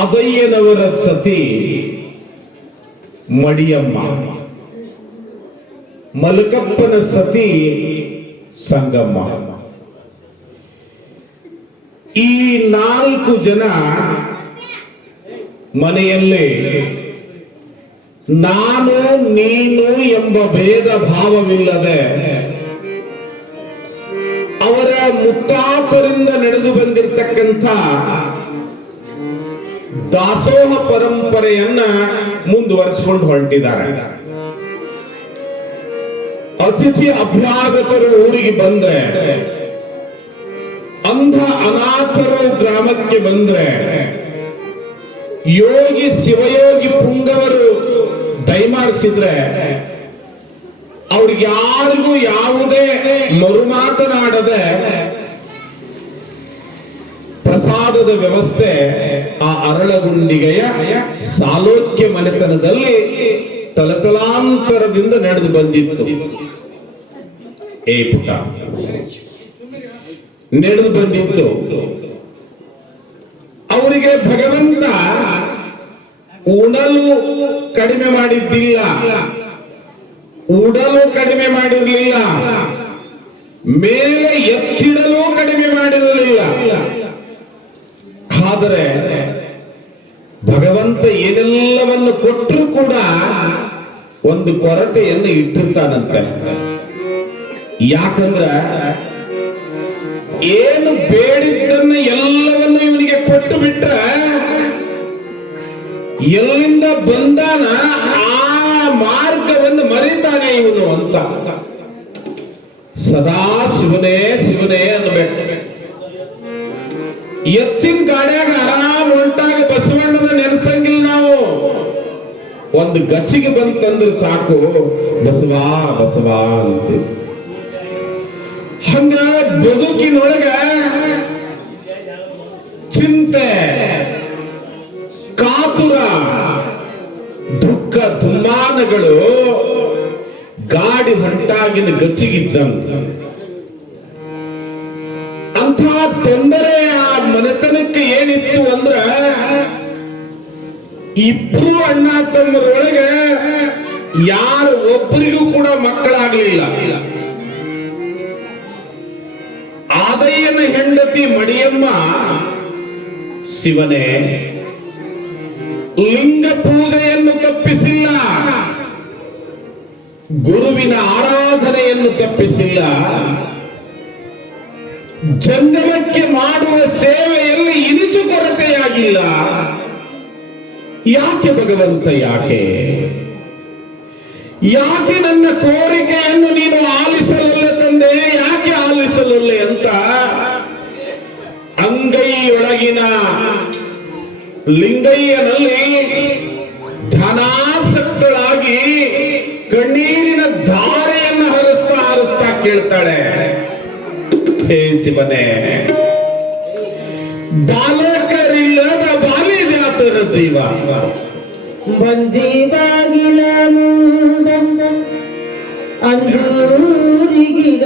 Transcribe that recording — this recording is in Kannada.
ಆದಯ್ಯನವರ ಸತಿ ಮಡಿಯಮ್ಮ, ಮಲಕಪ್ಪನ ಸತಿ ಸಂಗಮ್ಮ. ಈ 4 ಜನ ಮನೆಯಲ್ಲಿ ನಾನು ನೀನು ಎಂಬ ಭೇದ ಭಾವವಿಲ್ಲದೆ ಅವರ ಮುತ್ತಾತರಿಂದ ನಡೆದು ಬಂದಿರತಕ್ಕಂಥ ದಾಸೋಹ ಪರಂಪರೆಯನ್ನ ಮುಂದುವರಿಸಿಕೊಂಡು ಹೊರಟಿದ್ದಾರೆ. ಅತಿಥಿ ಅಭ್ಯಾಗತರು ಊರಿಗೆ ಬಂದ್ರೆ, ಅಂಧ ಅನಾಥರು ಗ್ರಾಮಕ್ಕೆ ಬಂದ್ರೆ, ಯೋಗಿ ಶಿವಯೋಗಿ ಪುಂಗವರು ದಯಮಾಡಿಸಿದ್ರೆ ಅವ್ರಿಗೆ ಯಾರಿಗೂ ಯಾವುದೇ ಮರುಮಾತನಾಡದೆ ಪ್ರಸಾದದ ವ್ಯವಸ್ಥೆ ಆ ಅರಳಗುಂಡಿಗೆಯ ಸಾಲೋಕ್ಯ ಮನೆತನದಲ್ಲಿ ತಲತಲಾಂತರದಿಂದ ನಡೆದು ಬಂದಿತ್ತು. ಏ ಪುಟ ನಡೆದು ಬಂದಿತ್ತು. ಅವರಿಗೆ ಭಗವಂತ ಉಣಲು ಕಡಿಮೆ ಮಾಡಿದ್ದಿಲ್ಲ, ಉಡಲು ಕಡಿಮೆ ಮಾಡಿರಲಿಲ್ಲ, ಮೇಲೆ ಎತ್ತಿಡಲು ಕಡಿಮೆ ಮಾಡಿರಲಿಲ್ಲ. ಆದರೆ ಭಗವಂತ ಏನೆಲ್ಲವನ್ನು ಕೊಟ್ಟರೂ ಕೂಡ ಒಂದು ಕೊರತೆಯನ್ನು ಇಟ್ಟಿರ್ತಾನಂತೆ. ಯಾಕಂದ್ರ ಏನು ಬೇಡಿದ್ದನ್ನು ಎಲ್ಲವನ್ನು ಇವನಿಗೆ ಕೊಟ್ಟು ಬಿಟ್ರ ಎಲ್ಲಿಂದ ಬಂದಾನ ಆ ಮಾರ್ಗವನ್ನು ಮರಿತಾನೆ ಇವನು ಅಂತ. ಸದಾ ಶಿವನೇ ಶಿವನೇ ಅನ್ಬೇಕು. ಎತ್ತಿನ ಗಾಡಿಯಾಗ ಆರಾಮ್ ಹೊಂಟಾಗ ಬಸವಣ್ಣನ ನೆನೆಸಂಗಿಲ್ಲ ನಾವು. ಒಂದು ಗಚ್ಚಿಗೆ ಬಂತಂದ್ರೆ ಸಾಕು ಬಸವಾ ಬಸವಾ ಅಂತೀವಿ. ಹಂಗ ಬದುಕಿನೊಳಗ ಚಿಂತೆ, ಕಾತುರ, ದುಃಖ ದುಮ್ಮಾನಗಳು ಗಾಡಿ ಹೊಂಟಾಗಿನ ಗಚ್ಚಿಗಿದ್ದಂತ. ಅಂಥ ತೊಂದರೆ ಆ ಮನೆತನಕ್ಕೆ ಏನಿತ್ತು ಅಂದ್ರ, ಇಬ್ರು ಅಣ್ಣ ತಮ್ಮರೊಳಗೆ ಯಾರು ಒಬ್ಬರಿಗೂ ಕೂಡ ಮಕ್ಕಳಾಗ್ಲಿಲ್ಲ. ಆದಯ್ಯನ ಹೆಂಡತಿ ಮಡಿಯಮ್ಮ ಶಿವನೇ ಲಿಂಗ ಪೂಜೆಯನ್ನು ತಪ್ಪಿಸಿಲ್ಲ, ಗುರುವಿನ ಆರಾಧನೆಯನ್ನು ತಪ್ಪಿಸಿಲ್ಲ, ಜಂಗಮಕ್ಕೆ ಮಾಡುವ ಸೇವೆಯಲ್ಲಿ ಇನಿತು ಕೊರತೆಯಾಗಿಲ್ಲ. ಯಾಕೆ ಭಗವಂತ, ಯಾಕೆ ಯಾಕೆ ನನ್ನ ಕೋರಿಕೆಯನ್ನು ನೀನು ಆಲಿಸಲಲ್ಲ ತಂದೆ, ಯಾಕೆ ಆಲಿಸಲಲ್ಲ ಅಂತ ಅಂಗೈಯೊಳಗಿನ ಲಿಂಗಯ್ಯನಲ್ಲಿ ಧನಾಸಕ್ತಳಾಗಿ ಕಣ್ಣೀರಿನ ಧಾರೆಯನ್ನು ಹರಿಸ್ತಾ ಕೇಳ್ತಾಳೆ, ಹೇ ಶಿವನೇ, ಬಾಲಕರಿಲ್ಲದ ಬಾಲಿದ್ಯಾತರ ಜೀವ ಬಂಜೀವಾಗಿನ ಮುಂದ ಅಂಜೂರಿಗಿಡ